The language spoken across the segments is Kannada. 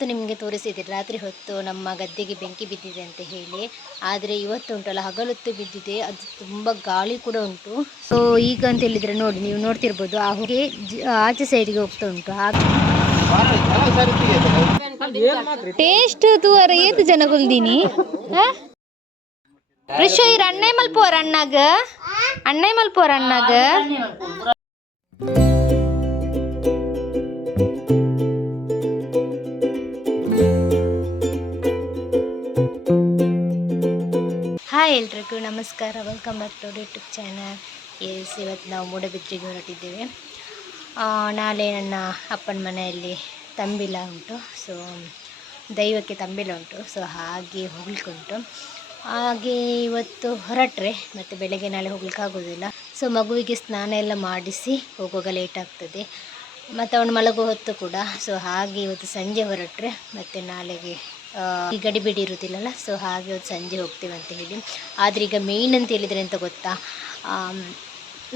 ಅವತ್ತು ನಿಮಗೆ ತೋರಿಸಿದೆ ರಾತ್ರಿ ಹೊತ್ತು ನಮ್ಮ ಗದ್ದೆಗೆ ಬೆಂಕಿ ಬಿದ್ದಿದೆ ಅಂತ ಹೇಳಿ. ಆದರೆ ಇವತ್ತು ಉಂಟಲ್ಲ ಹಗಲೊತ್ತು ಬಿದ್ದಿದೆ, ಅದು ತುಂಬ ಗಾಳಿ ಕೂಡ ಉಂಟು. ಸೊ ಈಗ ಅಂತ ಹೇಳಿದರೆ ನೋಡಿ, ನೀವು ನೋಡ್ತಿರ್ಬೋದು ಆ ಹೊಗೆ ಆಚೆ ಸೈಡಿಗೆ ಹೋಗ್ತಾ ಉಂಟು. ಟೇಸ್ಟ್ ತೂವರ ಏತು ಜನ ಕೊಲ್ದೀನಿ ಋಷಿ ಅಣ್ಣೆ ಮಲ್ಪೋರ ಅಣ್ಣಾಗ ಹಾಯ್ ಎಲ್ರಿಗೂ ನಮಸ್ಕಾರ, welcome back to YouTube channel. ಇವತ್ತು ನಾವು ಮೂಡಬಿದ್ರಿಗೆ ಹೊರಟಿದ್ದೇವೆ. ನಾಳೆ ನನ್ನ ಅಪ್ಪನ ಮನೆಯಲ್ಲಿ ತಂಬಿಲ ಉಂಟು. ಸೊ ದೈವಕ್ಕೆ ತಂಬಿಲ ಉಂಟು. ಸೊ ಹಾಗೆ ಹೋಗ್ಲಿಕ್ಕುಂಟು. ಹಾಗೆ ಇವತ್ತು ಹೊರಟ್ರೆ ಮತ್ತು ಬೆಳಗ್ಗೆ ನಾಳೆ ಹೋಗ್ಲಿಕ್ಕಾಗೋದಿಲ್ಲ. ಸೊ ಮಗುವಿಗೆ ಸ್ನಾನ ಎಲ್ಲ ಮಾಡಿಸಿ ಹೋಗುವಾಗ ಲೇಟ್ ಆಗ್ತದೆ, ಮತ್ತು ಅವನು ಮಲಗೋ ಹೊತ್ತು ಕೂಡ. ಸೊ ಹಾಗೆ ಇವತ್ತು ಸಂಜೆ ಹೊರಟ್ರೆ ಮತ್ತು ನಾಳೆಗೆ ಈ ಗಡಿಬಿಡಿ ಇರುವುದಿಲ್ಲಲ್ಲ. ಸೊ ಹಾಗೆ ಇವತ್ತು ಸಂಜೆ ಹೋಗ್ತೇವೆ ಅಂತ ಹೇಳಿ. ಆದರೆ ಈಗ ಮೇಯ್ನ್ ಅಂತ ಹೇಳಿದರೆ ಎಂತ ಗೊತ್ತಾ,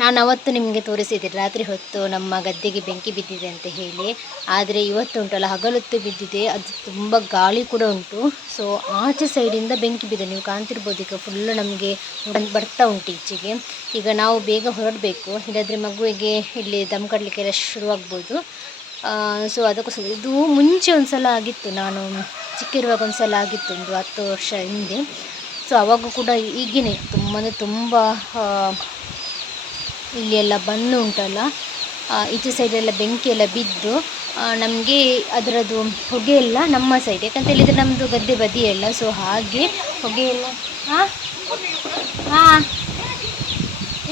ನಾನು ಅವತ್ತು ನಿಮಗೆ ತೋರಿಸಿದೆ ರಾತ್ರಿ ಹೊತ್ತು ನಮ್ಮ ಗದ್ದೆಗೆ ಬೆಂಕಿ ಬಿದ್ದಿದೆ ಅಂತ ಹೇಳಿ. ಆದರೆ ಇವತ್ತು ಉಂಟಲ್ಲ ಹಗಲೊತ್ತು ಬಿದ್ದಿದೆ, ಅದು ತುಂಬ ಗಾಳಿ ಕೂಡ ಉಂಟು. ಸೊ ಆಚೆ ಸೈಡಿಂದ ಬೆಂಕಿ ಬಿದ್ದಿದೆ, ನೀವು ಕಾಣ್ತಿರ್ಬೋದು. ಈಗ ಫುಲ್ಲು ನಮಗೆ ಬರ್ತಾ ಉಂಟು ಈಚೆಗೆ. ಈಗ ನಾವು ಬೇಗ ಹೊರಡಬೇಕು, ಇಲ್ಲಾಂದರೆ ಮಗುವಿಗೆ ಇಲ್ಲಿ ದಮ್ ಕಡಲಿಕ್ಕೆಲ್ಲ ಶುರುವಾಗ್ಬೋದು. ಸೊ ಅದಕ್ಕೋಸ್ಕರ ಇದು ಮುಂಚೆ ಒಂದು ಸಲ ಆಗಿತ್ತು, ನಾನು ಚಿಕ್ಕಿರುವಾಗ ಒಂದು ಸಲ ಆಗಿತ್ತು, ಒಂದು 10 ವರ್ಷ ಹಿಂದೆ. ಸೊ ಅವಾಗ ಕೂಡ ಈಗಿನೇ ತುಂಬ ಇಲ್ಲಿ ಎಲ್ಲ ಬಂದು ಉಂಟಲ್ಲ, ಈಚೆ ಸೈಡೆಲ್ಲ ಬೆಂಕಿ ಎಲ್ಲ ಬಿದ್ದು ನಮಗೆ ಅದರದ್ದು ಹೊಗೆ ಎಲ್ಲ ನಮ್ಮ ಸೈಡ್, ಯಾಕಂತ ಹೇಳಿದರೆ ನಮ್ಮದು ಗದ್ದೆ ಬದಿಯೆಲ್ಲ. ಸೊ ಹಾಗೆ ಹೊಗೆ ಎಲ್ಲ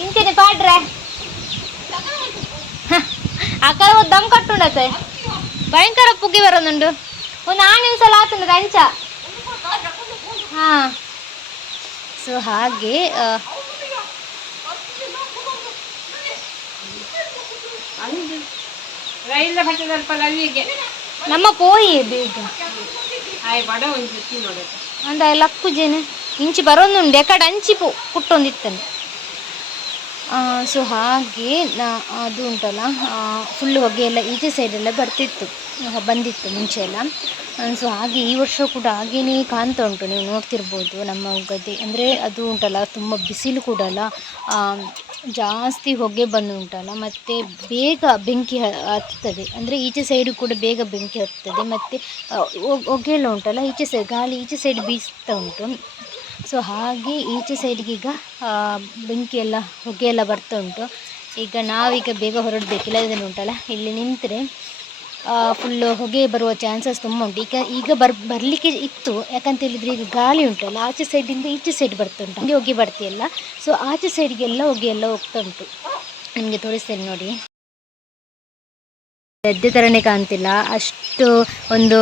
ಇಂತೇನೆ ಪಾಡ್ರೆ ಆ ಕಡೆ ಒಂದು ದಮ್ ಕಟ್ಟುಂಡತ್ತೆ, ಭಯಂಕರ ಪುಗ್ಗಿ ಬರೋದುಂಡು. ಒಂದು ಸಲ ಆತಂದ್ರೆ ಅಂಚ. ಹಾಂ, ಸೊ ಹಾಗೆ ನಮ್ಮ ಪೋಯಿ ಬೇಗ ಅಂದ ಲಕ್ಕು ಜನ ಇಂಚಿ ಬರೋದುಂಡು, ಯಾಕಡೆ ಅಂಚಿ ಪುಟ್ಟೊಂದಿತ್ತನೆ. ಸೊ ಹಾಗೆ ಅದು ಉಂಟಲ್ಲ ಫುಲ್ಲು ಹೊಗೆ ಎಲ್ಲ ಈಚೆ ಸೈಡೆಲ್ಲ ಬಂದಿತ್ತು ಮುಂಚೆ ಎಲ್ಲ. ಸೊ ಹಾಗೆ ಈ ವರ್ಷ ಕೂಡ ಹಾಗೇ ಕಾಣ್ತಾ ಉಂಟು, ನೀವು ನೋಡ್ತಿರ್ಬೋದು. ನಮ್ಮ ಗದ್ದೆ ಅಂದರೆ ಅದು ಉಂಟಲ್ಲ ತುಂಬ ಬಿಸಿಲು ಕೂಡ ಅಲ್ಲ, ಜಾಸ್ತಿ ಹೊಗೆ ಬಂದು ಉಂಟಲ್ಲ, ಮತ್ತು ಬೇಗ ಬೆಂಕಿ ಹತ್ತುತ್ತದೆ. ಅಂದರೆ ಈಚೆ ಸೈಡು ಕೂಡ ಬೇಗ ಬೆಂಕಿ ಹತ್ತುತ್ತದೆ, ಮತ್ತು ಹೊಗೆ ಎಲ್ಲ ಉಂಟಲ್ಲ ಈಚೆ ಸೈಡ್, ಗಾಳಿ ಈಚೆ ಸೈಡ್ ಬೀಸ್ತಾ ಉಂಟು. ಸೊ ಹಾಗೆ ಈಚೆ ಸೈಡ್ಗೆ ಈಗ ಬೆಂಕಿ ಎಲ್ಲ ಹೊಗೆ ಎಲ್ಲ ಬರ್ತಾ ಉಂಟು. ಈಗ ನಾವೀಗ ಬೇಗ ಹೊರಡಬೇಕಿಲ್ಲ, ಇದನ್ನು ಉಂಟಲ್ಲ ಇಲ್ಲಿ ನಿಂತರೆ ಫುಲ್ಲು ಹೊಗೆ ಬರುವ ಚಾನ್ಸಸ್ ತುಂಬ ಉಂಟು. ಈಗ ಬರಲಿಕ್ಕೆ ಇತ್ತು, ಯಾಕಂತ ಹೇಳಿದರೆ ಈಗ ಗಾಳಿ ಉಂಟಲ್ಲ ಆಚೆ ಸೈಡಿಂದ ಈಚೆ ಸೈಡ್ ಬರ್ತಾ ಉಂಟು, ಹಂಗೆ ಹೊಗೆ ಬರ್ತಿಯಲ್ಲ. ಸೊ ಆಚೆ ಸೈಡ್ಗೆಲ್ಲ ಹೊಗೆ ಎಲ್ಲ ಹೋಗ್ತಾ ಉಂಟು, ನಿಮಗೆ ತೋರಿಸ್ತೇನೆ ನೋಡಿ. ಗದ್ದೆ ಥರನೇ ಕಾಣ್ತಿಲ್ಲ, ಅಷ್ಟು ಒಂದು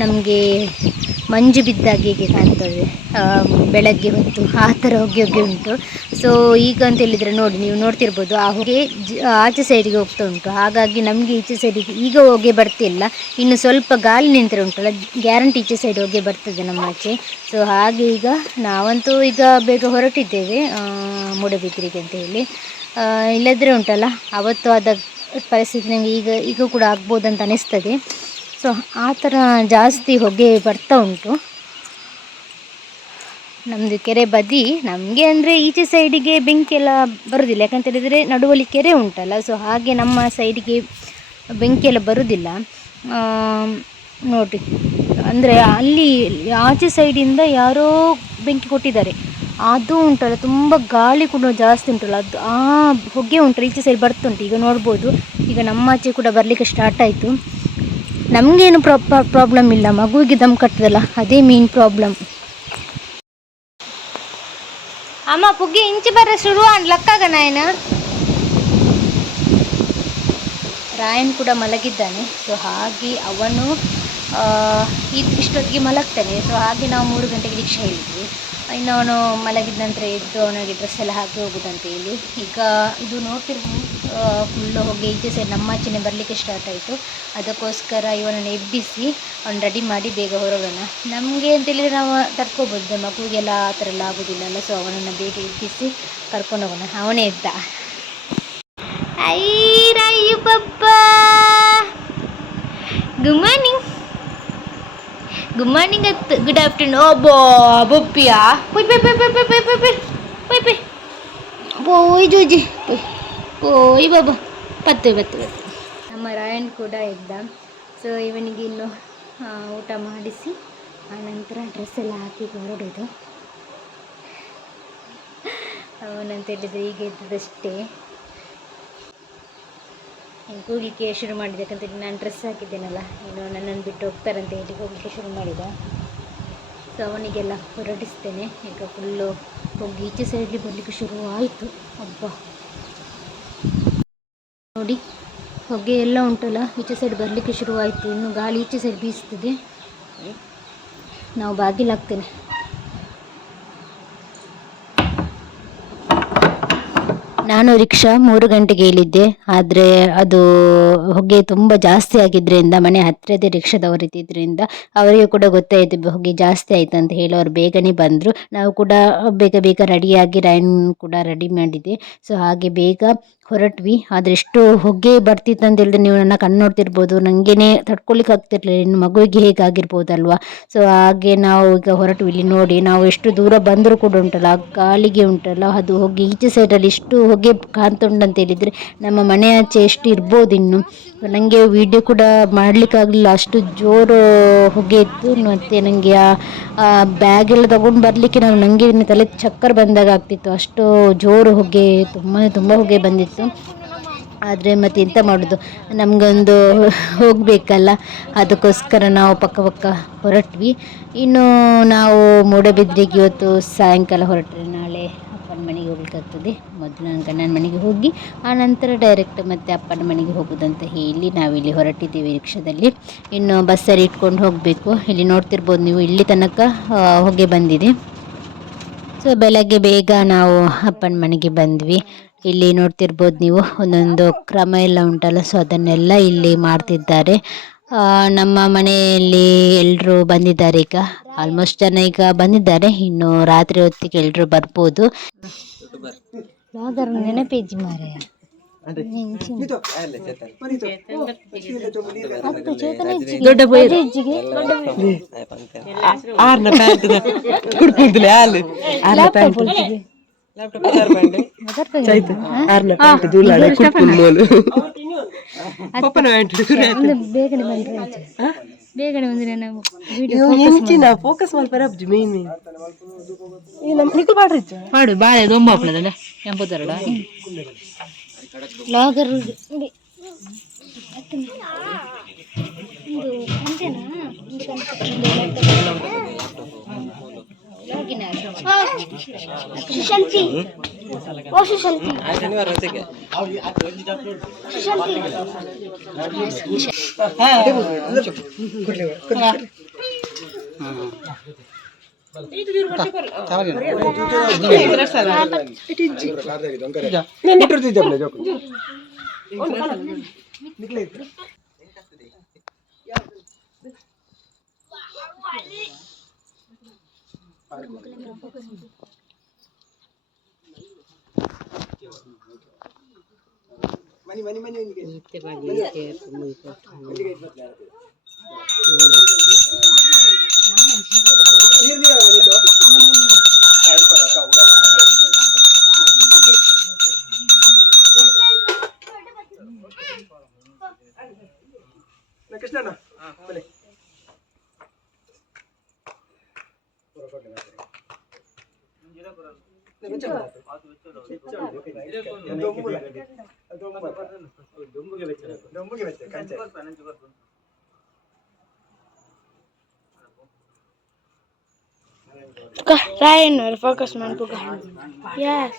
ನಮಗೆ ಮಂಜು ಬಿದ್ದಾಗಿ ಹೀಗೆ ಕಾಣ್ತದೆ ಬೆಳಗ್ಗೆ ಹೊತ್ತು, ಆ ಥರ ಹೊಗೆ ಉಂಟು. ಸೊ ಈಗ ಅಂತ ಹೇಳಿದರೆ ನೋಡಿ, ನೀವು ನೋಡ್ತಿರ್ಬೋದು ಆ ಹೊಗೆ ಆಚೆ ಸೈಡಿಗೆ ಹೋಗ್ತಾ ಉಂಟು. ಹಾಗಾಗಿ ನಮಗೆ ಈಚೆ ಸೈಡಿಗೆ ಈಗ ಹೊಗೆ ಬರ್ತಿಲ್ಲ, ಇನ್ನು ಸ್ವಲ್ಪ ಗಾಳಿ ನಿಂತರೆ ಉಂಟಲ್ಲ ಗ್ಯಾರಂಟಿ ಈಚೆ ಸೈಡ್ ಹೊಗೆ ಬರ್ತದೆ ನಮ್ಮ ಆಚೆ. ಸೊ ಹಾಗೆ ಈಗ ನಾವಂತೂ ಈಗ ಬೇಗ ಹೊರಟಿದ್ದೇವೆ ಮೂಡಬಿದ್ರಿಗೆ ಅಂತ ಹೇಳಿ. ಇಲ್ಲದ್ರೆ ಉಂಟಲ್ಲ ಅವತ್ತು ಆದ ಪರಿಸ್ಥಿತಿ ನಮಗೆ ಈಗ ಕೂಡ ಆಗ್ಬೋದಂತ ಅನಿಸ್ತದೆ. ಸೊ ಆ ಥರ ಜಾಸ್ತಿ ಹೊಗೆ ಬರ್ತಾ ಉಂಟು ನಮ್ಮದು ಕೆರೆ ಬದಿ. ನಮಗೆ ಅಂದರೆ ಈಚೆ ಸೈಡಿಗೆ ಬೆಂಕಿ ಎಲ್ಲ ಬರೋದಿಲ್ಲ, ಯಾಕಂತ ಹೇಳಿದರೆ ನಡುವಲ್ಲಿ ಕೆರೆ ಉಂಟಲ್ಲ. ಸೊ ಹಾಗೆ ನಮ್ಮ ಸೈಡಿಗೆ ಬೆಂಕಿ ಎಲ್ಲ ಬರೋದಿಲ್ಲ ನೋಡಿ. ಅಂದರೆ ಅಲ್ಲಿ ಆಚೆ ಸೈಡಿಂದ ಯಾರೋ ಬೆಂಕಿ ಕೊಟ್ಟಿದ್ದಾರೆ, ಅದು ಉಂಟಲ್ಲ ತುಂಬ ಗಾಳಿ ಕೂಡ ಜಾಸ್ತಿ ಉಂಟಲ್ಲ, ಅದು ಆ ಹೊಗೆ ಉಂಟಲ್ಲ ಈಚೆ ಸೈಡ್ ಬರ್ತುಂಟು. ಈಗ ನೋಡ್ಬೋದು, ಈಗ ನಮ್ಮ ಆಚೆ ಕೂಡ ಬರಲಿಕ್ಕೆ ಸ್ಟಾರ್ಟ್ ಆಯಿತು. ನಮಗೇನು ಪ್ರಾಬ್ಲಮ್ ಇಲ್ಲ, ಮಗುವಿಗೆ ದಮ್ ಕಟ್ಟದಲ್ಲ, ಅದೇ ಮೇನ್ ಪ್ರಾಬ್ಲಮ್. ಅಮ್ಮ ಪುಗ್ಗಿ ಇಂಚಿ ಬರ ಶುರು ಲಕ್ಕಾಗ ರಾಯನ್ ಕೂಡ ಮಲಗಿದ್ದಾನೆ. ಸೊ ಹಾಗೆ ಅವನು ಇಷ್ಟೊತ್ತಿಗೆ ಮಲಗ್ತಾನೆ. ಸೊ ಹಾಗೆ ನಾವು 3 ಗಂಟೆಗೆ ರಿಕ್ಷಾ ಹೇಳಿದ್ವಿ. ಇನ್ನು ಅವನು ಮಲಗಿದ ನಂತರ ಎದ್ದು ಅವನಿಗೆ ಡ್ರೆಸ್ ಎಲ್ಲ ಹಾಕಿ ಹೋಗೋದಂತ ಹೇಳಿ. ಈಗ ಇದು ನೋಡ್ತಿರ್ಬೋದು ಫುಲ್ಲು ಹೊಗೆ ಈಚೆ ಸೈಡ್ ನಮ್ಮ ಆಚೆನೇ ಬರಲಿಕ್ಕೆ ಸ್ಟಾರ್ಟ್ ಆಯಿತು. ಅದಕ್ಕೋಸ್ಕರ ಇವನನ್ನು ಎಬ್ಬಿಸಿ ಅವ್ನು ರೆಡಿ ಮಾಡಿ ಬೇಗ ಹೊರಡೋಣ. ನಮಗೆ ಅಂತೇಳಿದರೆ ನಾವು ತರ್ಕೋಬೋದು, ಮಗುವಿಗೆಲ್ಲ ಆ ಥರ ಎಲ್ಲ ಆಗೋದಿಲ್ಲಲ್ಲ. ಸೊ ಅವನನ್ನು ಬೇಗ ಎಬ್ಬಿಸಿ ಕರ್ಕೊಂಡು ಹೋಗೋಣ. ಅವನೇ ಎದ್ದ. ಐ ರಾಯು ಪಪ್ಪ, ಗುಡ್ ಮಾರ್ನಿಂಗ್. ಗುಡ್ ಮಾರ್ನಿಂಗ್ ಅತ್ತು, ಗುಡ್ ಆಫ್ಟರ್ನೂನ್. ಓ ಬೊಪ್ಪಿಯಾ ಪೊಯ್ ಪೊಯ್ ಪೊಯ್ ಪೊಯ್ ಪೊಯ್ ಪೊಯ್ ಪೊಯ್ ಪೊಯ್ ಪೊಯ್ ಪೋಯ್ ಜೋಜಿ ಪೊಯ್ ಪೋಯ್ ಬಾಬಾ ಪತ್ತು ಬತ್ತು ಬತ್ತು. ನಮ್ಮ ರಾಯನ್ ಕೂಡ ಇದ್ದ. ಸೊ ಇವನಿಗೆ ಇನ್ನು ಊಟ ಮಾಡಿಸಿ ಆನಂತರ ಡ್ರೆಸ್ ಎಲ್ಲ ಹಾಕಿ ಹೊರಡೋದು. ಅವನಂತ ಹೇಳಿದರೆ ಈಗ ಇದ್ದದಷ್ಟೇ ಕೂಗಲಿಕ್ಕೆ ಶುರು ಮಾಡಿದೆ. ಯಾಕಂತೇಳಿ ನಾನು ಡ್ರೆಸ್ ಹಾಕಿದ್ದೇನಲ್ಲ, ಇನ್ನು ನನ್ನನ್ನು ಬಿಟ್ಟು ಹೋಗ್ತಾರಂತ ಹೇಳಿ ಹೋಗಲಿಕ್ಕೆ ಶುರು ಮಾಡಿದ. ಸೊ ಅವನಿಗೆಲ್ಲ ಹೊರಡಿಸ್ತೇನೆ. ಈಗ ಫುಲ್ಲು ಹೋಗಿ ಈಚೆ ಸೈಡ್ಲಿ ಬರಲಿಕ್ಕೆ ಶುರು ಆಯಿತು. ಹಬ್ಬ ನೋಡಿ, ಹೊಗೆ ಎಲ್ಲ ಉಂಟಲ್ಲ, ಈಚೆ ಸೈಡ್ ಬರಲಿಕ್ಕೆ ಶುರುವಾಯಿತು. ಇನ್ನು ಗಾಳಿ ಈಚೆ ಸೈಡ್ ಬೀಸ್ತದೆ. ನಾವು ಬಾಗಿಲಾಗ್ತೇನೆ. ನಾನು ರಿಕ್ಷಾ 3 ಗಂಟೆಗೆ ಹೇಳಿದ್ದೆ, ಆದರೆ ಅದು ಹೊಗೆ ತುಂಬ ಜಾಸ್ತಿ ಆಗಿದ್ದರಿಂದ ಮನೆ ಹತ್ತಿರದೇ ರಿಕ್ಷಾದವರು ಇದ್ದಿದ್ದರಿಂದ ಅವರಿಗೆ ಕೂಡ ಗೊತ್ತಾಯಿತು ಹೊಗೆ ಜಾಸ್ತಿ ಆಯಿತು ಅಂತ ಹೇಳಿ ಅವರು ಬೇಗನೆ ಬಂದರು. ನಾವು ಕೂಡ ಬೇಗ ಬೇಗ ರೆಡಿಯಾಗಿ ರೈನ್ ಕೂಡ ರೆಡಿ ಮಾಡಿದ್ದೆ. ಸೊ ಹಾಗೆ ಬೇಗ ಹೊರಟ್ವಿ. ಆದರೆ ಎಷ್ಟು ಹೊಗೆ ಬರ್ತಿತ್ತು ಅಂತ ಹೇಳಿದ್ರೆ ನೀವು ನನ್ನ ಕಣ್ಣು ನೋಡ್ತಿರ್ಬೋದು. ನನಗೇನೆ ತಡ್ಕೊಳಿಕ್ಕೆ ಆಗ್ತಿರ್ಲಿಲ್ಲ, ಇನ್ನು ಮಗುವಿಗೆ ಹೇಗಾಗಿರ್ಬೋದಲ್ವಾ. ಸೊ ಹಾಗೆ ನಾವು ಈಗ ಹೊರಟು. ಇಲ್ಲಿ ನೋಡಿ, ನಾವು ಎಷ್ಟು ದೂರ ಬಂದರೂ ಕೂಡ ಉಂಟಲ್ಲ, ಗಾಳಿಗೆ ಉಂಟಲ್ಲ ಅದು ಹೊಗೆ ಈಚೆ ಸೈಡಲ್ಲಿ ಎಷ್ಟು ಹೊಗೆ ಕಾಣ್ತುಂಟಂತ ಹೇಳಿದರೆ ನಮ್ಮ ಮನೆ ಆಚೆ ಎಷ್ಟು ಇರ್ಬೋದು. ಇನ್ನು ನನಗೆ ವಿಡಿಯೋ ಕೂಡ ಮಾಡಲಿಕ್ಕಾಗಲಿಲ್ಲ, ಅಷ್ಟು ಜೋರು ಹೊಗೆ ಇತ್ತು. ಮತ್ತು ನನಗೆ ಆ ಬ್ಯಾಗ್ ಎಲ್ಲ ತಗೊಂಡು ಬರಲಿಕ್ಕೆ ನನಗೆ ತಲೆ ಚಕ್ಕರ್ ಬಂದಾಗ ಆಗ್ತಿತ್ತು, ಅಷ್ಟು ಜೋರು ಹೊಗೆ, ತುಂಬ ಹೊಗೆ ಬಂದಿತ್ತು. ಆದರೆ ಮತ್ತೆ ಎಂತ ಮಾಡೋದು, ನಮಗೊಂದು ಹೋಗಬೇಕಲ್ಲ, ಅದಕ್ಕೋಸ್ಕರ ನಾವು ಪಕ್ಕ ಹೊರಟ್ವಿ. ಇನ್ನು ನಾವು ಮೂಡಬಿದ್ರಿಗೆ ಇವತ್ತು ಸಾಯಂಕಾಲ ಹೊರಟ್ರೆ ನಾಳೆ ಅಪ್ಪನ ಮನೆಗೆ ಹೋಗ್ಲಿಕ್ಕಾಗ್ತದೆ. ಮೊದಲು ನನ್ನ ಗಂಡನ ಮನೆಗೆ ಹೋಗಿ ಆನಂತರ ಡೈರೆಕ್ಟ್ ಮತ್ತೆ ಅಪ್ಪನ ಮನೆಗೆ ಹೋಗೋದಂತ ಹೇಳಿ ನಾವಿಲ್ಲಿ ಹೊರಟಿದ್ದೀವಿ ರಿಕ್ಷಾದಲ್ಲಿ. ಇನ್ನು ಬಸ್ಸಲ್ಲಿ ಇಟ್ಕೊಂಡು ಹೋಗಬೇಕು. ಇಲ್ಲಿ ನೋಡ್ತಿರ್ಬೋದು ನೀವು, ಇಲ್ಲಿ ತನಕ ಹೊಗೆ ಬಂದಿದೆ. ಸೊ ಬೆಳಗ್ಗೆ ಬೇಗ ನಾವು ಅಪ್ಪನ ಮನೆಗೆ ಬಂದ್ವಿ. ಇಲ್ಲಿ ನೋಡ್ತಿರ್ಬೋದು ನೀವು, ಒಂದೊಂದು ಕ್ರಮ ಎಲ್ಲ ಉಂಟಲ್ಲ, ಸೊ ಅದನ್ನೆಲ್ಲ ಇಲ್ಲಿ ಮಾಡ್ತಿದ್ದಾರೆ. ನಮ್ಮ ಮನೆಯಲ್ಲಿ ಎಲ್ಲರೂ ಬಂದಿದ್ದಾರೆ. ಈಗ ಆಲ್ಮೋಸ್ಟ್ ಜನ ಈಗ ಬಂದಿದ್ದಾರೆ. ಇನ್ನು ರಾತ್ರಿ ಹೊತ್ತಿಗೆ ಎಲ್ಲರೂ ಬರ್ಬೋದು. ನೆನಪೇಜಿ ಮಾರೆ ಬೇಗನೆ ಬಂದ್ರೆ ನಾವು ಫೋಕಸ್ ಮಾಡ್ಬಾರ್ದು. ಮೇನ್ ಮಾಡು ಬಾಳೆ ದೊಂಬ ಎಂಬತ್ತರಡ ಲಾಗರ್ ಸುಶಾಂತಿ ಓ Sushanti Krishnanna Ryan, focus man po. Yes.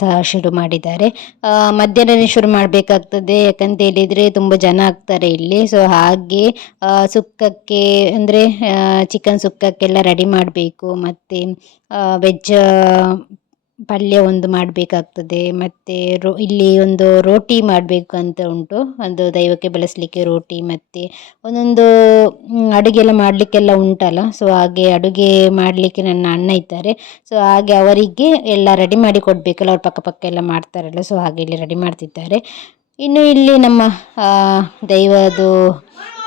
ಸಹ ಶುರು ಮಾಡಿದ್ದಾರೆ. ಮಧ್ಯಾಹ್ನನೇ ಶುರು ಮಾಡಬೇಕಾಗ್ತದೆ, ಯಾಕಂತ ಹೇಳಿದರೆ ತುಂಬ ಜನ ಆಗ್ತಾರೆ ಇಲ್ಲಿ. ಸೊ ಹಾಗೆ ಸುಕ್ಕಕ್ಕೆ ಅಂದರೆ ಚಿಕನ್ ಸುಕ್ಕಕ್ಕೆಲ್ಲ ರೆಡಿ ಮಾಡಬೇಕು. ಮತ್ತು ವೆಜ್ ಪಲ್ಯ ಒಂದು ಮಾಡಬೇಕಾಗ್ತದೆ. ಮತ್ತು ಇಲ್ಲಿ ಒಂದು ರೋಟಿ ಮಾಡಬೇಕು ಅಂತ ಉಂಟು, ಒಂದು ದೈವಕ್ಕೆ ಬಳಸಲಿಕ್ಕೆ ರೋಟಿ. ಮತ್ತು ಒಂದೊಂದು ಅಡುಗೆ ಎಲ್ಲ ಮಾಡಲಿಕ್ಕೆಲ್ಲ ಉಂಟಲ್ಲ, ಸೊ ಹಾಗೆ ಅಡುಗೆ ಮಾಡಲಿಕ್ಕೆ ನನ್ನ ಅಣ್ಣ ಇದ್ದಾರೆ. ಸೊ ಹಾಗೆ ಅವರಿಗೆ ಎಲ್ಲ ರೆಡಿ ಮಾಡಿ ಕೊಡಬೇಕಲ್ಲ, ಅವ್ರು ಪಕ್ಕ ಎಲ್ಲ ಮಾಡ್ತಾರಲ್ಲ, ಸೊ ಹಾಗೆ ಇಲ್ಲಿ ರೆಡಿ ಮಾಡ್ತಿದ್ದಾರೆ. ಇನ್ನು ಇಲ್ಲಿ ನಮ್ಮ ದೈವದು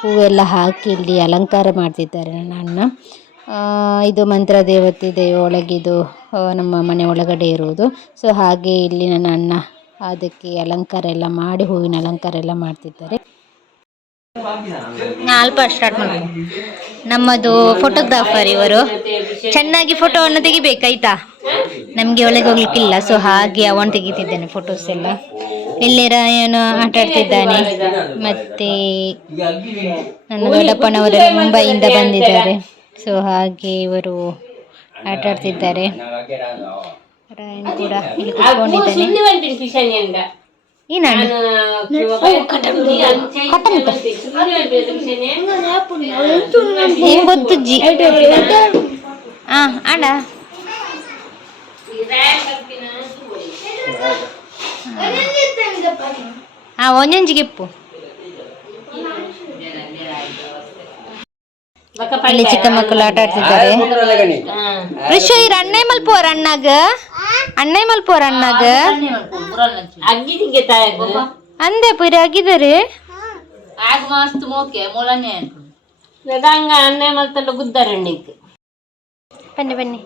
ಹೂವೆಲ್ಲ ಹಾಕಿ ಇಲ್ಲಿ ಅಲಂಕಾರ ಮಾಡ್ತಿದ್ದಾರೆ ನನ್ನ ಅಣ್ಣ. ಇದು ಮಂತ್ರ ದೇವತೆ ದೈವ ಒಳಗಿದು ನಮ್ಮ ಮನೆ ಒಳಗಡೆ ಇರುವುದು. ಸೊ ಹಾಗೆ ಇಲ್ಲಿ ನನ್ನ ಅಣ್ಣ ಅದಕ್ಕೆ ಅಲಂಕಾರ ಎಲ್ಲ ಮಾಡಿ, ಹೂವಿನ ಅಲಂಕಾರ ಎಲ್ಲ ಮಾಡ್ತಿದ್ದಾರೆ. ಅಲ್ಪ ಸ್ಟಾರ್ಟ್ ಮಾಡಿ. ನಮ್ಮದು ಫೋಟೋಗ್ರಾಫರ್ ಇವರು, ಚೆನ್ನಾಗಿ ಫೋಟೋವನ್ನು ತೆಗಿಬೇಕಾಯ್ತಾ, ನಮಗೆ ಒಳಗೆ ಹೋಗ್ಲಿಕ್ಕಿಲ್ಲ. ಸೊ ಹಾಗೆ ಅವನು ತೆಗಿತಿದ್ದಾನೆ ಫೋಟೋಸ್ ಎಲ್ಲ. ಇಲ್ಲಿ ರಾಯನು ಆಟ ಆಡ್ತಿದ್ದಾನೆ. ಮತ್ತು ನನ್ನ ದೊಡ್ಡಪ್ಪನವರೆಲ್ಲ ಮುಂಬೈಯಿಂದ ಬಂದಿದ್ದಾರೆ. ಸೊ ಹಾಗೆ ಇವರು ಆಟ ಆಡ್ತಿದ್ದಾರೆ. ರಾಯನ್ ಕೂಡ ಇಲ್ಲಿ ಕೂತ್ಕೊಂಡಿದ್ದಾನೆ. ಏನ್ ಗೊತ್ತುಜ್ಜಿ ಆಡ ಒಂಜೊಂಜಿಗೆಪ್ಪು ಇಲ್ಲಿ ಚಿಕ್ಕ ಮಕ್ಕಳು ಆಟ ಆಡ್ತಿದ್ದಾರೆ. ಋಷಿ ಅಣ್ಣೆ ಮಲ್ಪೋರ ಅಣ್ಣಾಗ ಅಂದೆ ಪುರಿ ಆಗಿದ್ದಾರೆ. ಬನ್ನಿ ಬನ್ನಿ.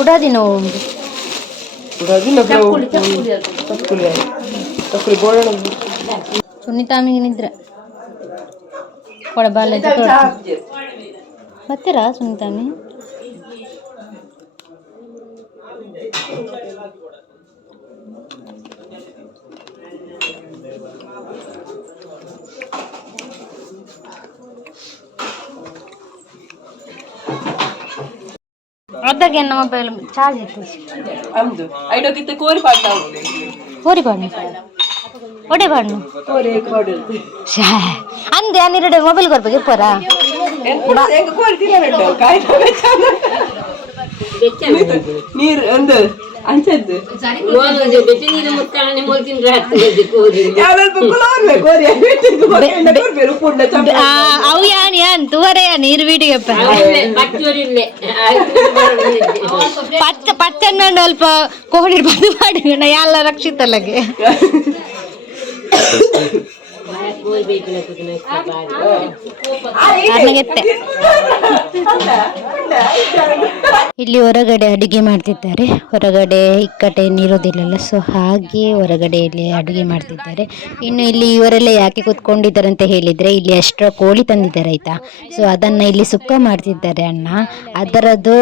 ಉಡಾದಿ ನೋವು ಸುನೀತಾಮಿಗಿನಿದ್ರ ಕೊಡಬಾಲ ಬರ್ತೀರಾ ಸುನೀತಾಮಿ? ಅದಾಗೆ ನಮ್ಮ ಮೊಬೈಲ್ ಚಾರ್ಜ್ ಇತ್ತು. ಕೋರಿ ಪಾಡ್ನು ಒಡೆ ಪಾಡ್ನು ಅಂದೆ ಅನ್ನಿರಡೆ ಮೊಬೈಲ್ ಕೊಡ್ಬೇಕು ಪೋರ ನೀರು ಒಂದು ಅಂಚದ್ದು ಅವು ಯಾನಿ ಅಂತು ಹೊರೆಯ ನೀರು ಬಿಡಿಗೆ ಪಚ್ಚನ್ನಂಡು ಅಲ್ಪ ಕೋಡಿ ಬಂದು ಮಾಡಿ ಎಲ್ಲ ರಕ್ಷಿತಲ್ಲಗೆ ಇಲ್ಲಿ ಹೊರಗಡೆ ಅಡುಗೆ ಮಾಡ್ತಿದ್ದಾರೆ. ಹೊರಗಡೆ ಇಕ್ಕಟ್ಟೆ ನೀರೋದಿಲ್ಲಲ್ಲ, ಸೊ ಹಾಗೆ ಹೊರಗಡೆಯಲ್ಲಿ ಅಡುಗೆ ಮಾಡ್ತಿದ್ದಾರೆ. ಇನ್ನು ಇಲ್ಲಿ ಇವರೆಲ್ಲ ಯಾಕೆ ಕೂತ್ಕೊಂಡಿದ್ದಾರೆ ಅಂತ ಹೇಳಿದರೆ, ಇಲ್ಲಿ ಎಕ್ಸ್ಟ್ರಾ ಕೋಳಿ ತಂದಿದ್ದಾರೆ ಆಯಿತಾ. ಸೊ ಅದನ್ನು ಇಲ್ಲಿ ಸುಕ್ಕ ಮಾಡ್ತಿದ್ದಾರೆ ಅಣ್ಣ. ಅದರದ್ದು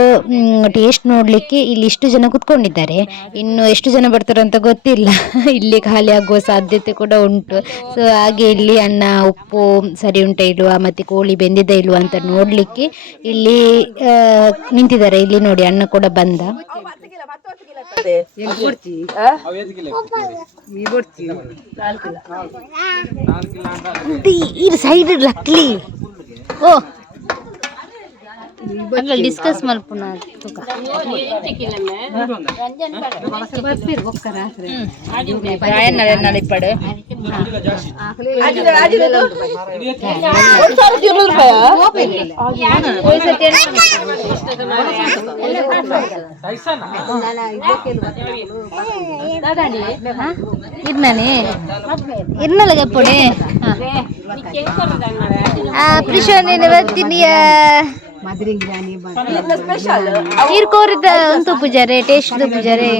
ಟೇಸ್ಟ್ ನೋಡಲಿಕ್ಕೆ ಇಲ್ಲಿ ಇಷ್ಟು ಜನ ಕೂತ್ಕೊಂಡಿದ್ದಾರೆ. ಇನ್ನು ಎಷ್ಟು ಜನ ಬರ್ತಾರೆ ಅಂತ ಗೊತ್ತಿಲ್ಲ, ಇಲ್ಲಿ ಖಾಲಿ ಆಗುವ ಸಾಧ್ಯತೆ ಕೂಡ ಉಂಟು. ಸೊ ಹಾಗೆ ಇಲ್ಲಿ ಅಣ್ಣ ಉಪ್ಪು ಸರಿ ಉಂಟ ಇಲ್ವಾ ಮತ್ತು ಕೋಳಿ ಬೆಂದಿದೆ ಇಲ್ವಾ ಅಂತ ನೋಡಲಿಕ್ಕೆ ಇಲ್ಲಿ ನಿಂತಿದ್ದಾರೆ. ಇಲ್ಲಿ ನೋಡಿ ಅಣ್ಣ ಕೂಡ ಬಂದ. ಸೈಡ್ ಲಕ್ಲಿ ಓ ಡಿಸ್ಕಸ್ ಮಲ್ಪುನ ನಳಿಪಡು ಇರ್ನಾನೆ ಇರ್ನಲಗ ಪೊಡೆ ಪ್ರಿಶೋನಿನ ಬರ್ತೀನಿಯ ಸ್ಪೆಷಲ್ ನೀರು ಕೋರಿದ ಒಂದು ಪೂಜಾರೆ ಟೇಸ್ಟ್ ಪೂಜಾರೆ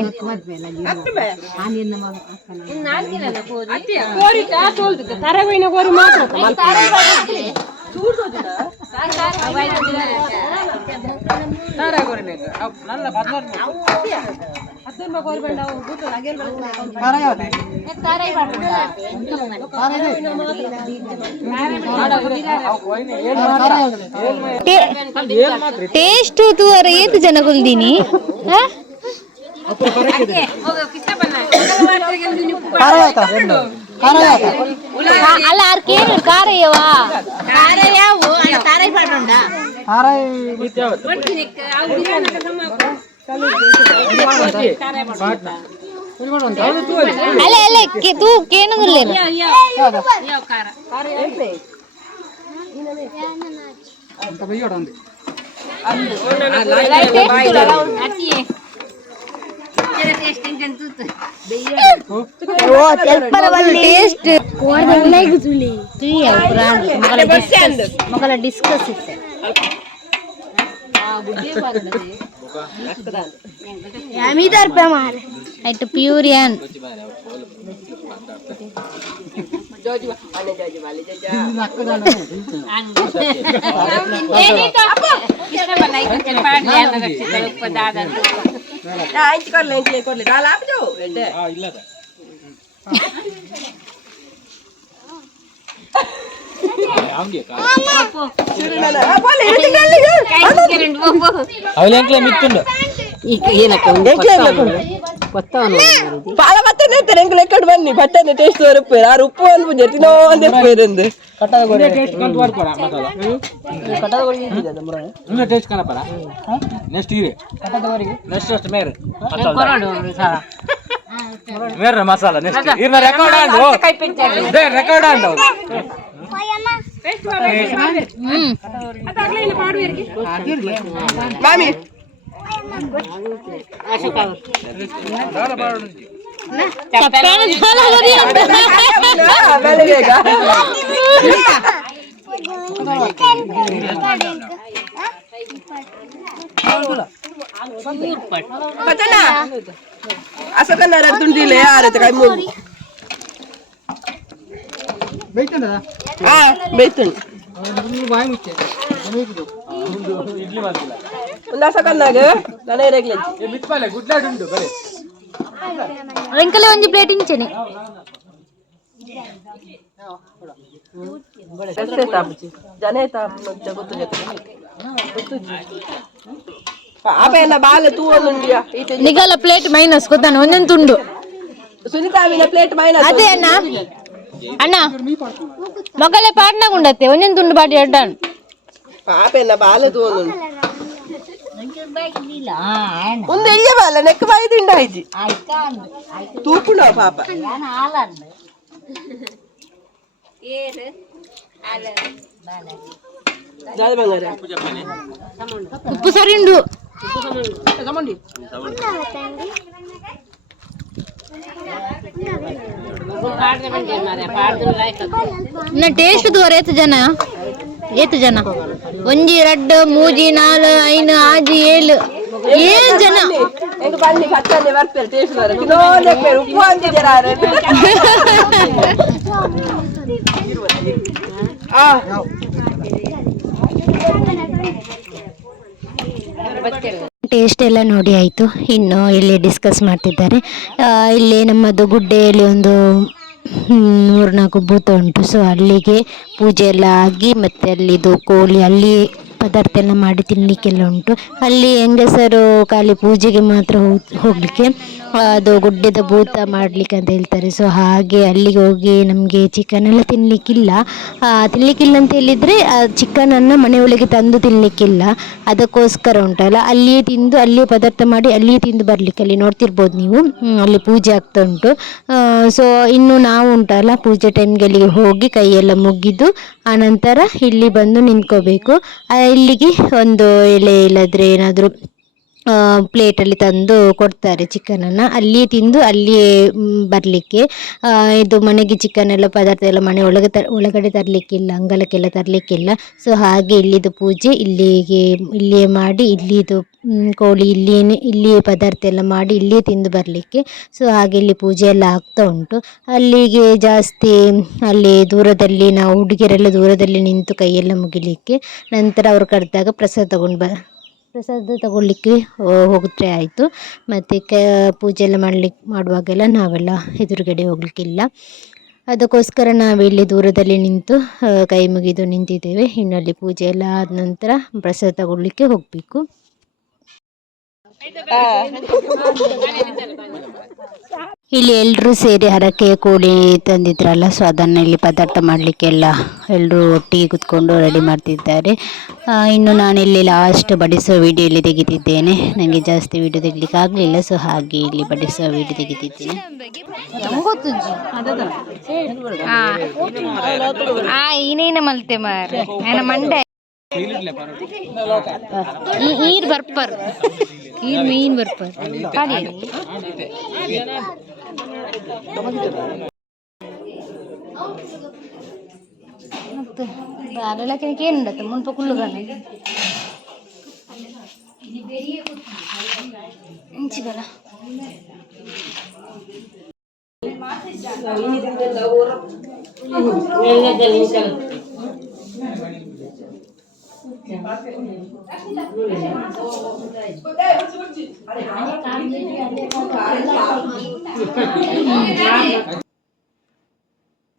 ಟೇಸ್ಟ್ ತೂವರೆ ಏತು ಜನ ಕೊಲ್ದೀನಿ ಅಲ್ಲ ಆರ್ ಕೇಳು ಖಾರ ಯವಾ ಖಾರ ಯಾವು ತಾರೈ ಪಾಡೋಂಡ ಅಲ್ಲ ಅಲ್ಲ ತೂ ಕೇನುದಿಲ್ಲೇನು ಮಗಳ ಡಿಸ್ಕಸ್ ಇತ್ತೆ ಆಯ್ತು ಪ್ಯೂರಿಯನ್ ಬನ್ನಿ ಬಟ್ಟೆ ಟೇಸ್ಟ್ ಆರು ಉಪ್ಪು ಅನ್ಪುಜ ತಿನ್ನೋ ಅಂತ ಮಸಾಲ ಮಾಮಿ असं करणार तुम्ही दिले अरे काय मग हा बेतून असं करणार ग नाही रेगले ವೆಂಕಲೆ ಒಂಜಿ ಪ್ಲೇಟ್ ಇಂಚೆನೆ ಜನ ಆಪೆಲ್ಲ ಬಾಲೆ ತೂ ಒಂದುಂಡಿಯಾ ನಿಗಲ ಪ್ಲೇಟ್ ಮೈನಸ್ ಗೊತ್ತಾನ ಒಂದೊಂದು ತುಂಡು ಸುನಿತಾವಿನ ಪ್ಲೇಟ್ ಮೈನಸ್ ಅದೇ ಅಣ್ಣ ಅಣ್ಣ ಮಗಳೇ ಪಾಟ್ನಾಗ ಉಂಡತ್ತೆ ಒಂದೊಂದು ತುಂಡು ಬಾಟಿ ಅಡ್ಡಾನ್ ಆಪೆಲ್ಲ ಬಾಲೆ ತೂ ಒಂದುಂಡು ಒಂದು ಎಯ್ಯ ಬಾಲ ನೆಕ್ಕ ಬಾಯಿ ತಿಂಡ ಆಯ್ತು ತೂಪುಣ ಪಾಪ ಉಪ್ಪು ಸರಿ ಉಂಡು ಟೇಸ್ಟ್ ತೋರ ಏತು ಜನ ಒಂಜಿ ರಡ್ಡು ಮೂಜಿ ನಾಲು ಐನು ಆಜಿ ಏಳು ಜನ ಬನ್ನಿ ಕತ್ತನೆ ಬರ್ತಾರೆ ಟೇಸ್ಟ್ ಉಪ್ಪು ಅಂತಿದ್ದೀರಾ ಟೇಸ್ಟ್ ಎಲ್ಲ ನೋಡಿ ಆಯಿತು. ಇನ್ನು ಇಲ್ಲಿ ಡಿಸ್ಕಸ್ ಮಾಡ್ತಿದ್ದಾರೆ. ಇಲ್ಲಿ ನಮ್ಮದು ಗುಡ್ಡೆಯಲ್ಲಿ ಒಂದು 3-4 ಭೂತ ಉಂಟು. ಸೊ ಅಲ್ಲಿಗೆ ಪೂಜೆ ಎಲ್ಲ ಆಗಿ ಮತ್ತು ಅಲ್ಲಿದು ಕೋಳಿ ಅಲ್ಲಿ ಪದಾರ್ಥ ಎಲ್ಲ ಮಾಡಿ ತಿನ್ನಲಿಕ್ಕೆಲ್ಲ ಉಂಟು. ಅಲ್ಲಿ ಹೆಂಗಸರು ಖಾಲಿ ಪೂಜೆಗೆ ಮಾತ್ರ ಹೋಗಲಿಕ್ಕೆ, ಅದು ಗುಡ್ಡೆದ ಭೂತ ಮಾಡಲಿಕ್ಕೆ ಅಂತ ಹೇಳ್ತಾರೆ. ಸೊ ಹಾಗೆ ಅಲ್ಲಿಗೆ ಹೋಗಿ ನಮಗೆ ಚಿಕನ್ ಎಲ್ಲ ತಿನ್ನಲಿಕ್ಕಿಲ್ಲ ಅಂತ ಹೇಳಿದರೆ ಚಿಕನನ್ನು ಮನೆಯೊಳಗೆ ತಂದು ತಿನ್ನಲಿಕ್ಕಿಲ್ಲ. ಅದಕ್ಕೋಸ್ಕರ ಉಂಟಲ್ಲ ಅಲ್ಲಿಯೇ ತಿಂದು ಅಲ್ಲಿಯೇ ಪದಾರ್ಥ ಮಾಡಿ ಅಲ್ಲಿಯೇ ತಿಂದು ಬರಲಿಕ್ಕೆ. ಅಲ್ಲಿ ನೋಡ್ತಿರ್ಬೋದು ನೀವು, ಅಲ್ಲಿ ಪೂಜೆ ಆಗ್ತಾ ಉಂಟು. ಸೊ ಇನ್ನು ನಾವು ಉಂಟಲ್ಲ ಪೂಜೆ ಟೈಮ್ಗೆ ಅಲ್ಲಿಗೆ ಹೋಗಿ ಕೈಯೆಲ್ಲ ಮುಗಿದು ಆನಂತರ ಇಲ್ಲಿ ಬಂದು ನಿಂತ್ಕೋಬೇಕು. ಇಲ್ಲಿಗೆ ಒಂದು ಎಲೆ ಇಲ್ಲದ್ರೆ ಏನಾದರೂ ಪ್ಲೇಟಲ್ಲಿ ತಂದು ಕೊಡ್ತಾರೆ ಚಿಕನನ್ನು. ಅಲ್ಲಿಯೇ ತಿಂದು ಅಲ್ಲಿಯೇ ಬರಲಿಕ್ಕೆ. ಇದು ಮನೆಗೆ ಚಿಕನ್ ಎಲ್ಲ ಪದಾರ್ಥ ಎಲ್ಲ ಮನೆ ಒಳಗಡೆ ತರಲಿಕ್ಕಿಲ್ಲ, ಅಂಗಳಕ್ಕೆಲ್ಲ ತರಲಿಕ್ಕಿಲ್ಲ. ಸೊ ಹಾಗೆ ಇಲ್ಲಿದು ಪೂಜೆ ಇಲ್ಲಿಯೇ ಮಾಡಿ, ಇಲ್ಲಿದು ಕೋಳಿ ಇಲ್ಲಿಯೇ ಪದಾರ್ಥ ಎಲ್ಲ ಮಾಡಿ ಇಲ್ಲಿಯೇ ತಿಂದು ಬರಲಿಕ್ಕೆ. ಸೊ ಹಾಗೆ ಇಲ್ಲಿ ಪೂಜೆ ಎಲ್ಲ ಆಗ್ತಾ ಉಂಟು. ಅಲ್ಲಿಗೆ ಜಾಸ್ತಿ ಅಲ್ಲಿ ದೂರದಲ್ಲಿ ನಾವು ಹುಡುಗಿಯರೆಲ್ಲ ದೂರದಲ್ಲಿ ನಿಂತು ಕೈಯೆಲ್ಲ ಮುಗಿಲಿಕ್ಕೆ, ನಂತರ ಅವರು ಕರೆದಾಗ ಪ್ರಸಾದ ತಗೊಳ್ಳಿಕ್ಕೆ ಹೋಗುತ್ತೆ ಆಯಿತು. ಮತ್ತು ಪೂಜೆ ಎಲ್ಲ ಮಾಡುವಾಗೆಲ್ಲ ನಾವೆಲ್ಲ ಎದುರುಗಡೆ ಹೋಗಲಿಕ್ಕಿಲ್ಲ. ಅದಕ್ಕೋಸ್ಕರ ನಾವಿಲ್ಲಿ ದೂರದಲ್ಲಿ ನಿಂತು ಕೈ ಮುಗಿದು ನಿಂತಿದ್ದೇವೆ. ಇನ್ನು ಅಲ್ಲಿ ಪೂಜೆ ಎಲ್ಲ ಆದ ನಂತರ ಪ್ರಸಾದ ತಗೊಳ್ಳಿಕ್ಕೆ ಹೋಗಬೇಕು. ಇಲ್ಲಿ ಎಲ್ಲರೂ ಸೇರಿ ಹರಕೆ ಕೋಳಿ ತಂದಿದ್ರಲ್ಲ, ಸೊ ಅದನ್ನು ಇಲ್ಲಿ ಪದಾರ್ಥ ಮಾಡಲಿಕ್ಕೆಲ್ಲ ಎಲ್ಲರೂ ಒಟ್ಟಿಗೆ ಕುತ್ಕೊಂಡು ರೆಡಿ ಮಾಡ್ತಿದ್ದಾರೆ. ಇನ್ನು ನಾನಿಲ್ಲಿ ಲಾಸ್ಟ್ ಬಡಿಸೋ ವಿಡಿಯೋ ಇಲ್ಲಿ ತೆಗಿತಿದ್ದೇನೆ. ನನಗೆ ಜಾಸ್ತಿ ವಿಡಿಯೋ ತೆಗಿಲಿಕ್ಕೆ ಆಗಲಿಲ್ಲ, ಸೊ ಹಾಗೆ ಇಲ್ಲಿ ಬಡಿಸೋ ವಿಡಿಯೋ ತೆಗಿತಿದ್ದೇನೆ. ಈನೇನ ಮಲ್ತೆ ಮಾರ ಮಂಡೆ ಈರ್ ಬರ್ಪರ್ ಈರ್ ಮೀನ್ ಬರ್ಪರ್ ಮತ್ತೆ ಬಾಲೆಲ್ಲಕ್ಕೆ ಏನುಂಡತ್ತೆ ಮುನ್ಪ ಕುಳ್ಳುಗಾನೆ ಇಂಚಿಗಲ್ಲ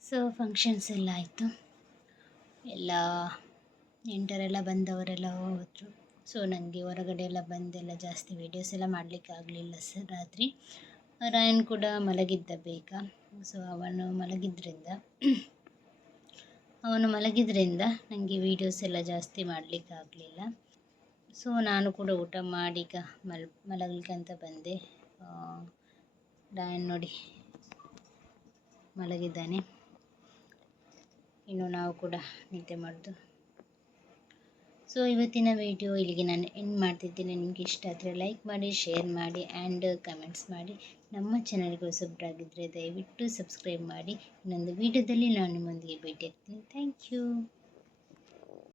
ಸೊ ಫಂಕ್ಷನ್ಸ್ ಎಲ್ಲ ಆಯಿತು. ಎಲ್ಲ ನೆಂಟರೆಲ್ಲ ಬಂದವರೆಲ್ಲ ಹೋದರು. ಸೊ ನನಗೆ ಹೊರಗಡೆ ಎಲ್ಲ ಬಂದೆಲ್ಲ ಜಾಸ್ತಿ ವೀಡಿಯೋಸ್ ಎಲ್ಲ ಮಾಡಲಿಕ್ಕೆ ಆಗಲಿಲ್ಲ ರಾತ್ರಿ. ರಾಯನ್ ಕೂಡ ಮಲಗಿದ್ದ ಬೇಗ. ಸೊ ಅವನು ಮಲಗಿದ್ರಿಂದ ನನಗೆ ವೀಡಿಯೋಸ್ ಎಲ್ಲ ಜಾಸ್ತಿ ಮಾಡಲಿಕ್ಕೆ ಆಗಲಿಲ್ಲ. ಸೊ ನಾನು ಕೂಡ ಊಟ ಮಾಡಿ ಈಗ ಮಲಗಲಿಕ್ಕೆ ಅಂತ ಬಂದೆ. ರಾಯನ್ ನೋಡಿ ಮಲಗಿದ್ದಾನೆ. ಇನ್ನು ನಾವು ಕೂಡ ನಿದ್ದೆ ಮಾಡೋದು. ಸೊ ಇವತ್ತಿನ ವಿಡಿಯೋ ಇಲ್ಲಿಗೆ ನಾನು ಎಂಡ್ ಮಾಡ್ತಿದ್ದೇನೆ. ನಿಮಗೆ ಇಷ್ಟ ಆದರೆ ಲೈಕ್ ಮಾಡಿ, ಶೇರ್ ಮಾಡಿ ಆ್ಯಂಡ್ ಕಮೆಂಟ್ಸ್ ಮಾಡಿ. ನಮ್ಮ ಚಾನಲ್ಗೆ ಹೊಸಬರಾಗಿದ್ದರೆ ದಯವಿಟ್ಟು ಸಬ್ಸ್ಕ್ರೈಬ್ ಮಾಡಿ. ಇನ್ನೊಂದು ವಿಡಿಯೋದಲ್ಲಿ ನಾನು ನಿಮ್ಮೊಂದಿಗೆ ಭೇಟಿ ಆಗ್ತೀನಿ. Thank you.